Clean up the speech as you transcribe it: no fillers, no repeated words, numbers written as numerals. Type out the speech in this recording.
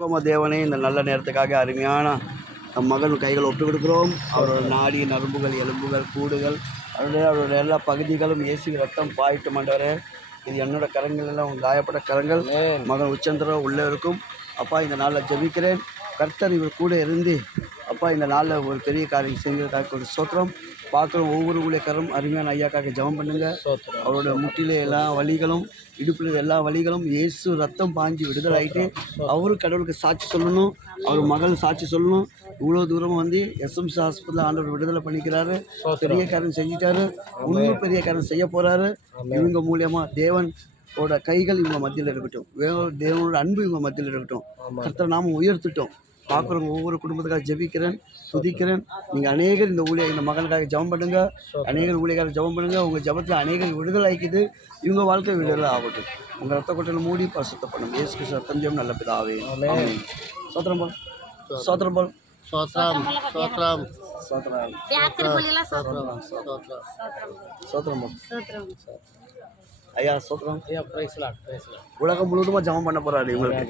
தேவனே, இந்த நல்ல நேரத்துக்காக அருமையான நம் மகன் கைகள் ஒப்புக் கொடுக்கிறோம். அவரோட நாடி நரம்புகள் எலும்புகள் கூடுகள் அவருடைய எல்லா பகுதிகளும் இயேசு ரத்தம் பாயிட்டு மாண்டவரே. இது என்னோட கரங்கள் எல்லாம் காயப்பட்ட கரங்கள் மகன் உச்சந்திரம் உள்ளே இருக்கும். அப்பா, இந்த நாளில் ஜெபிக்கிறேன். கர்த்தர் இவர் கூட இருந்து அப்பா இந்த நாளில் ஒரு பெரிய காரியம் செய்கிறதுக்காக ஒரு ஸ்தோத்திரம். பார்க்குறோம் ஒவ்வொரு ஊழியக்காரரும் அருமையான ஐயாக்காக ஜெபம் பண்ணுங்க. அவரோட முட்டிலே எல்லா வலிகளும் இடுப்பில் எல்லா வலிகளும் இயேசு ரத்தம் பாஞ்சி விடுதலை ஆகிட்டு அவரும் கடவுளுக்கு சாட்சி சொல்லணும். அவர் மகள் சாட்சி சொல்லணும். இவ்வளோ தூரம் வந்து எஸ்எம்சி ஹாஸ்பிட்டலில் ஆண்டவர் விடுதலை பண்ணிக்கிறாரு. பெரிய காரியம் செஞ்சிட்டாரு. இன்னும் பெரிய காரியம் செய்ய போகிறாரு. இவங்க மூலியமாக தேவனோட கைகள் இவங்க மத்தியில் இருக்கட்டும். தேவனோட அன்பு இவங்க மத்தியில் இருக்கட்டும். கர்த்தர் நாம உயர்த்திட்டோம். பார்க்குறவங்க ஒவ்வொரு குடும்பத்துக்காக ஜெபிக்கிறேன், துதிக்கிறேன். நீங்கள் அநேகர் இந்த மகனுக்காக ஜெபம் பண்ணுங்க. அநேகர் ஊழியக்காக ஜெபம் பண்ணுங்க. உங்கள் ஜெபத்தில் அநேகர் விடுதலை ஆகிக்குது. இவங்க வாழ்க்கை விடுதலை ஆகட்டும். உங்கள் ரத்த கொட்டையில் மூடி பரிசுத்தம் பண்ணும். இயேசு கிறிஸ்து ரத்தம் ஜெபம் நல்ல பிதாவே. சோத்திரம் போல் சோத்திரம் போல் சோத்திரம் சோத்திரம் சோத்திரம் சோத்திரம் போல் ஐயா சோத்திரம். உலகம் முழுவதுமா ஜெபம் பண்ண போறாரு இவங்களுக்கு.